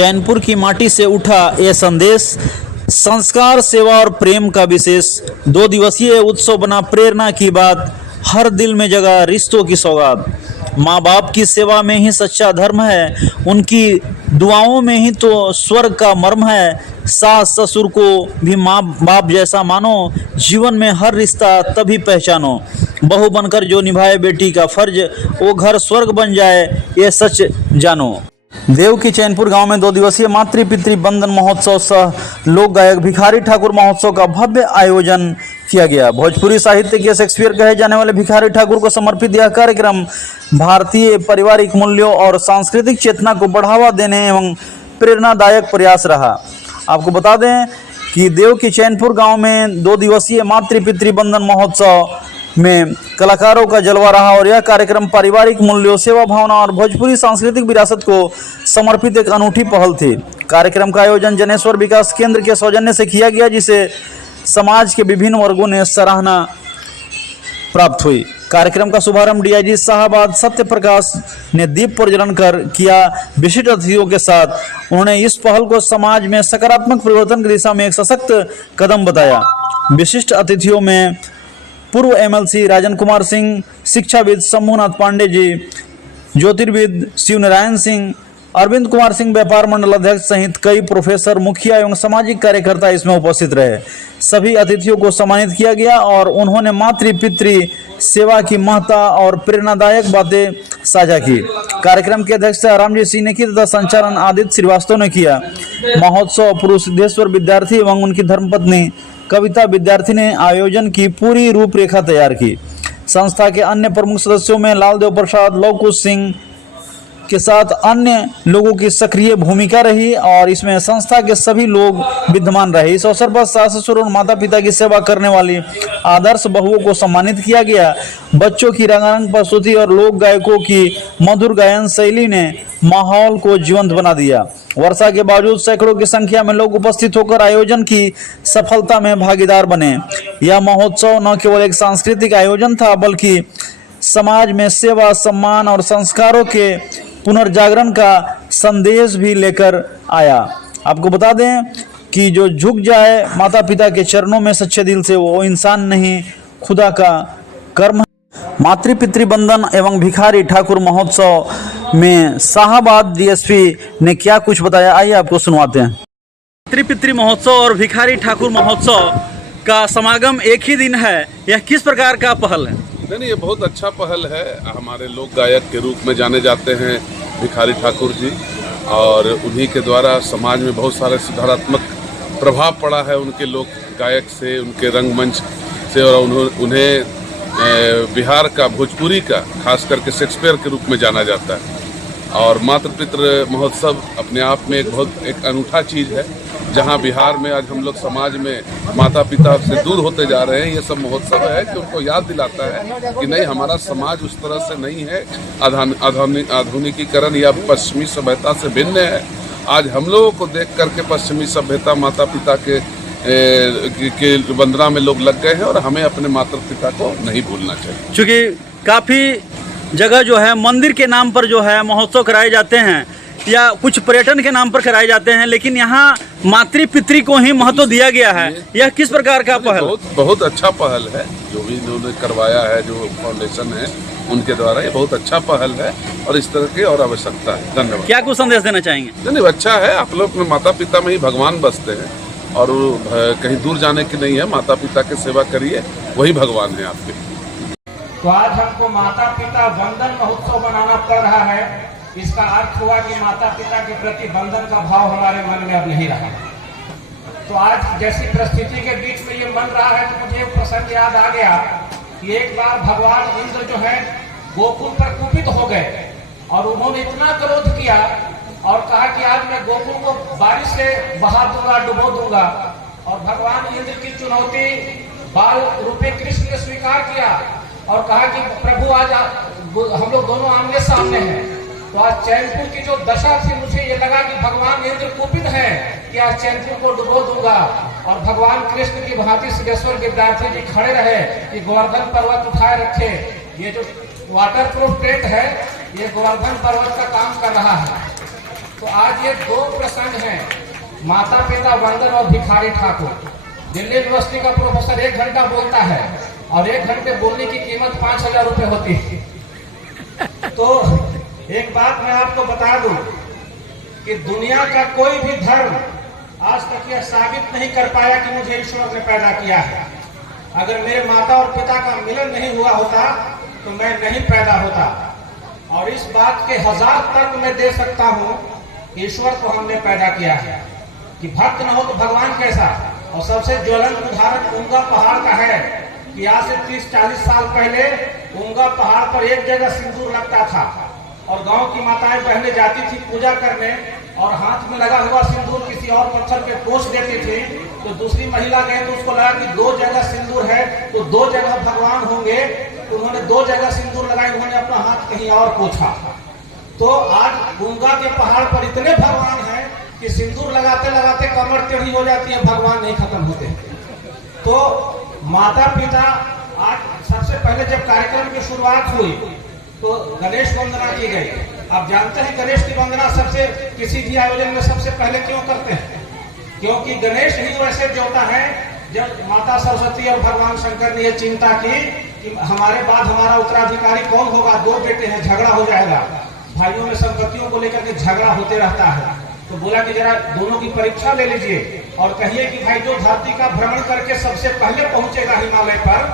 चैनपुर की माटी से उठा ये संदेश, संस्कार, सेवा और प्रेम का विशेष 2 दिवसीय उत्सव बना प्रेरणा की बात, हर दिल में जगह रिश्तों की सौगात। माँ बाप की सेवा में ही सच्चा धर्म है, उनकी दुआओं में ही तो स्वर्ग का मर्म है। सास ससुर को भी माँ बाप जैसा मानो, जीवन में हर रिश्ता तभी पहचानो। बहू बनकर जो निभाए बेटी का फर्ज, वो घर स्वर्ग बन जाए ये सच जानो। देव की चैनपुर गांव में 2 दिवसीय मातृ पितृ बंधन महोत्सव सह लोक गायक भिखारी ठाकुर महोत्सव का भव्य आयोजन किया गया। भोजपुरी साहित्य के शेक्सपियर कहे जाने वाले भिखारी ठाकुर को समर्पित यह कार्यक्रम भारतीय पारिवारिक मूल्यों और सांस्कृतिक चेतना को बढ़ावा देने एवं प्रेरणादायक प्रयास रहा। आपको बता दें कि देव की चैनपुर गांव में 2 दिवसीय मातृ पितृ बंधन महोत्सव में कलाकारों का जलवा रहा और यह कार्यक्रम पारिवारिक मूल्यों, सेवा भावना और भोजपुरी सांस्कृतिक विरासत को समर्पित एक अनूठी पहल थी। कार्यक्रम का आयोजन जनेश्वर विकास केंद्र के सौजन्य से किया गया, जिसे समाज के विभिन्न वर्गों ने सराहना प्राप्त हुई। कार्यक्रम का शुभारंभ डीआईजी साहबाद सत्य प्रकाश ने दीप प्रज्वलन कर किया। विशिष्ट अतिथियों के साथ उन्होंने इस पहल को समाज में सकारात्मक परिवर्तन की दिशा में एक सशक्त कदम बताया। विशिष्ट अतिथियों में पूर्व एमएलसी राजन कुमार सिंह, शिक्षाविद शंभुनाथ पांडे जी, ज्योतिर्विद शिवनारायण सिंह, अरविंद कुमार सिंह व्यापार मंडल अध्यक्ष सहित कई प्रोफेसर, मुखिया एवं सामाजिक कार्यकर्ता इसमें उपस्थित रहे। सभी अतिथियों को सम्मानित किया गया और उन्होंने मातृ पितृ सेवा की महत्ता और प्रेरणादायक बातें साझा की। कार्यक्रम की अध्यक्षता रामजी सिंह ने की तथा संचालन आदित्य श्रीवास्तव ने किया। महोत्सव पुरुष सिद्धेश्वर विद्यार्थी एवं उनकी धर्मपत्नी कविता विद्यार्थी ने आयोजन की पूरी रूपरेखा तैयार की। संस्था के अन्य प्रमुख सदस्यों में लालदेव प्रसाद, लवकुश सिंह के साथ अन्य लोगों की सक्रिय भूमिका रही और इसमें संस्था के सभी लोग विद्यमान रहे। इस अवसर पर सास ससुर और माता पिता की सेवा करने वाली आदर्श बहुओं को सम्मानित किया गया। बच्चों की रंगारंग प्रस्तुति और लोक गायकों की मधुर गायन शैली ने माहौल को जीवंत बना दिया। वर्षा के बावजूद सैकड़ों की संख्या में लोग उपस्थित होकर आयोजन की सफलता में भागीदार बने। यह महोत्सव न केवल एक सांस्कृतिक आयोजन था, बल्कि समाज में सेवा, सम्मान और संस्कारों के पुनर्जागरण का संदेश भी लेकर आया। आपको बता दें कि जो झुक जाए माता पिता के चरणों में सच्चे दिल से, वो इंसान नहीं खुदा का कर्म। मातृ पितृ बंधन एवं भिखारी ठाकुर महोत्सव में शाहबाद डीएसपी ने क्या कुछ बताया, आइए आपको सुनवाते हैं। मातृ पितृ महोत्सव और भिखारी ठाकुर महोत्सव का समागम एक ही दिन है, यह किस प्रकार का पहल है? नहीं, ये बहुत अच्छा पहल है। हमारे लोक गायक के रूप में जाने जाते हैं भिखारी ठाकुर जी, और उन्हीं के द्वारा समाज में बहुत सारे सुधारात्मक प्रभाव पड़ा है उनके लोक गायक से, उनके रंगमंच से, और उन्हें बिहार का, भोजपुरी का, खास करके शेक्सपियर के रूप में जाना जाता है। और मातृ पितृ महोत्सव अपने आप में एक अनूठा चीज़ है, जहां बिहार में आज हम लोग समाज में माता पिता से दूर होते जा रहे हैं। ये सब महोत्सव है कि उनको याद दिलाता है कि नहीं, हमारा समाज उस तरह से नहीं है, आधुनिकीकरण या पश्चिमी सभ्यता से भिन्न है। आज हम लोगों को देख करके पश्चिमी सभ्यता, माता पिता के वंदना में लोग लग गए हैं, और हमें अपने माता पिता को नहीं भूलना चाहिए। चूँकि काफ़ी जगह जो है मंदिर के नाम पर जो है महोत्सव कराए जाते हैं या कुछ पर्यटन के नाम पर कराए जाते हैं, लेकिन यहाँ मातृ पितृ को ही महत्व दिया गया है। यह किस प्रकार का पहल? बहुत अच्छा पहल है जो भी इन्होंने करवाया है, जो फाउंडेशन है उनके द्वारा। ये बहुत अच्छा पहल है और इस तरह की और आवश्यकता है। धन्यवाद। क्या कुछ संदेश देना चाहेंगे? नहीं, अच्छा है। आप लोग अपने माता पिता में ही भगवान बसते हैं और कहीं दूर जाने की नहीं है। माता पिता की सेवा करिए, वही भगवान है आपके। तो आज हमको माता पिता बंधन महोत्सव मनाना पड़ रहा है। इसका अर्थ हुआ कि माता पिता के प्रति बंधन का भाव हमारे मन में अब नहीं रहा। तो आज जैसी परिस्थिति के बीच में ये बन रहा है, तो मुझे प्रसंग याद आ गया कि एक बार भगवान इंद्र जो है गोकुल पर कुपित हो गए और उन्होंने इतना क्रोध किया और कहा कि आज मैं गोकुल को बारिश से बहा दूंगा, डुबो दूंगा। और भगवान इंद्र की चुनौती बाल रूपे कृष्ण ने स्वीकार किया और कहा कि प्रभु आज हम लोग दोनों आमने सामने हैं। तो आज चैनपुर की जो दशा थी, मुझे ये लगा कि भगवान इंद्र कुपित है कि आज चैनपुर को डुबो दूंगा। और भगवान कृष्ण की भांति सिद्धेश्वर विद्यार्थी जी खड़े रहे कि गोवर्धन पर्वत उठाए रखे। ये जो वाटर प्रूफ टेंट है, ये गोवर्धन पर्वत का काम कर रहा है। तो आज ये दो प्रसंग हैं, माता पिता वंदन और भिखारी ठाकुर। दिल्ली यूनिवर्सिटी का प्रोफेसर 1 घंटा बोलता है और 1 घंटे बोलने की कीमत 5,000 रुपये होती है। तो एक बात मैं आपको बता दूं कि दुनिया का कोई भी धर्म आज तक यह साबित नहीं कर पाया कि मुझे ईश्वर ने पैदा किया है। अगर मेरे माता और पिता का मिलन नहीं हुआ होता तो मैं नहीं पैदा होता। और इस बात के 1000 तर्क मैं दे सकता हूं, ईश्वर को हमने पैदा किया है। कि भक्त न हो तो भगवान कैसा। और सबसे ज्वलंत उदाहरण उंगा पहाड़ का है कि आज से 30-40 साल पहले उंगा पहाड़ पर एक जगह सिंदूर लगता था और गांव की माताएं बहनें जाती थी पूजा करने और हाथ में लगा हुआ सिंदूर किसी और पत्थर पे पोंछ देती थी। तो दूसरी महिला गई तो उसको लगा कि 2 जगह सिंदूर है तो 2 जगह भगवान होंगे, तो उन्होंने 2 जगह सिंदूर लगाई, उन्होंने अपना हाथ कहीं और पोंछा। तो आज गंगा के पहाड़ पर इतने भगवान हैं कि सिंदूर लगाते लगाते कमर टेढ़ी हो जाती है, भगवान नहीं खत्म होते। तो माता पिता, आज सबसे पहले जब कार्यक्रम की शुरुआत हुई तो गणेश वंदना की गई। आप जानते हैं गणेश की वंदना सबसे किसी भी आयोजन में सबसे पहले क्यों करते हैं? क्योंकि गणेश ही वैसे देवता है। जब माता सरस्वती और भगवान शंकर ने यह चिंता की कि हमारे बाद हमारा उत्तराधिकारी कौन होगा, 2 बेटे हैं, झगड़ा हो जाएगा, भाइयों में संपत्तियों को लेकर के झगड़ा होते रहता है। तो बोला कि जरा दोनों की परीक्षा ले लीजिए और कहिए कि भाई जो धरती का भ्रमण करके सबसे पहले पहुंचेगा हिमालय पर,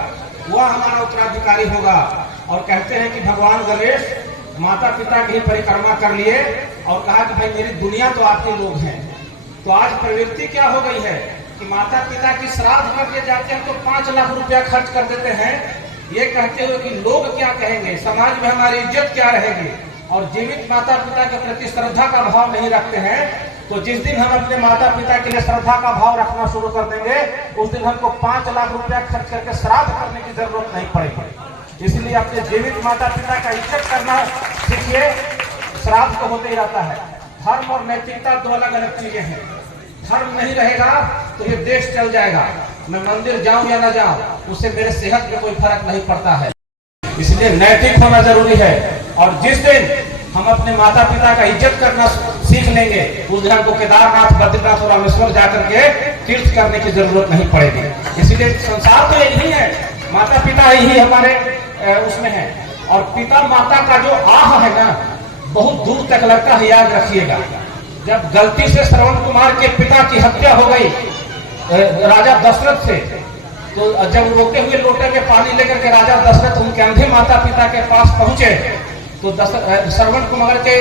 वह हमारा उत्तराधिकारी होगा। और कहते हैं कि भगवान गणेश माता पिता की परिक्रमा कर लिए और कहा कि भाई मेरी दुनिया तो आपके लोग हैं। तो आज प्रवृत्ति क्या हो गई है कि माता पिता की श्राद्ध करके जाते हैं तो 5 लाख रुपया खर्च कर देते हैं, ये कहते हुए कि लोग क्या कहेंगे, समाज में हमारी इज्जत क्या रहेगी। और जीवित माता पिता के प्रति श्रद्धा का भाव नहीं रखते हैं। तो जिस दिन हम अपने माता पिता के लिए श्रद्धा का भाव रखना शुरू कर देंगे उस दिन हमको 5 लाख रुपया खर्च करके श्राद्ध करने की जरूरत नहीं पड़ेगी। इसलिए अपने जीवित माता पिता का इज्जत करना सीखिए। श्राद्ध तो होते ही रहता है। धर्म और नैतिकता 2 अलग अलग चीजें हैं। धर्म नहीं रहेगा तो ये देश चल जाएगा। मैं मंदिर जाऊं या ना जाऊं उससे मेरे सेहत में कोई फर्क नहीं पड़ता है। इसलिए नैतिक होना जरूरी है। और जिस दिन हम अपने माता पिता का इज्जत करना सीख लेंगे उस दिन हमको केदारनाथ, बद्रीनाथ और रामेश्वर जाकर के तीर्थ करने की जरूरत नहीं पड़ेगी। इसीलिए संसार तो यही है, माता पिता ही हमारे उसमें है। और पिता माता का जो आह है ना बहुत दूर तक लगता है, याद रखिएगा। जब गलती से श्रवण कुमार के पिता की हत्या हो गई राजा दशरथ से, तो जब रोके हुए लोटे में पानी लेकर के राजा दशरथ उनके अंधे माता पिता के पास पहुंचे तो श्रवण कुमार के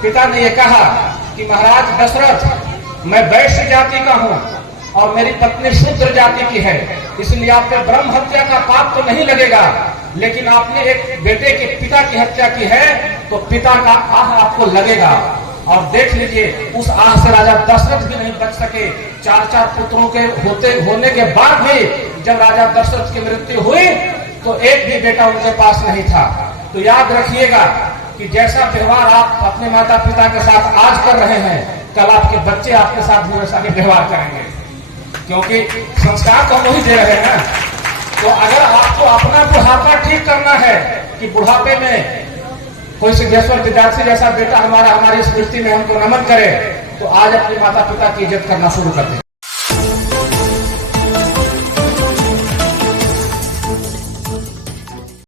पिता ने यह कहा कि महाराज दशरथ, मैं वैश्य जाति का हूं और मेरी पत्नी शूद्र जाति की है, इसलिए आप पे ब्रह्म हत्या का पाप तो नहीं लगेगा, लेकिन आपने एक बेटे के पिता की हत्या की है तो पिता का आह आपको लगेगा। और देख लीजिए उस आह से राजा दशरथ भी नहीं बच सके। 4 पुत्रों के होने के बाद भी जब राजा दशरथ की मृत्यु हुई तो एक भी बेटा उनके पास नहीं था। तो याद रखिएगा कि जैसा व्यवहार आप अपने माता पिता के साथ आज कर रहे हैं, कल आपके बच्चे आपके साथ भी वैसा ही व्यवहार करेंगे, क्योंकि संस्कार तो हम वही दे रहे हैं। तो अगर आपको अपना बुढ़ापा ठीक करना है कि बुढ़ापे में कोई सिद्धेश्वर विद्यार्थी जैसा बेटा हमारी स्मृति में हमको नमन करे, तो आज अपने माता पिता की इज्जत करना शुरू कर दें।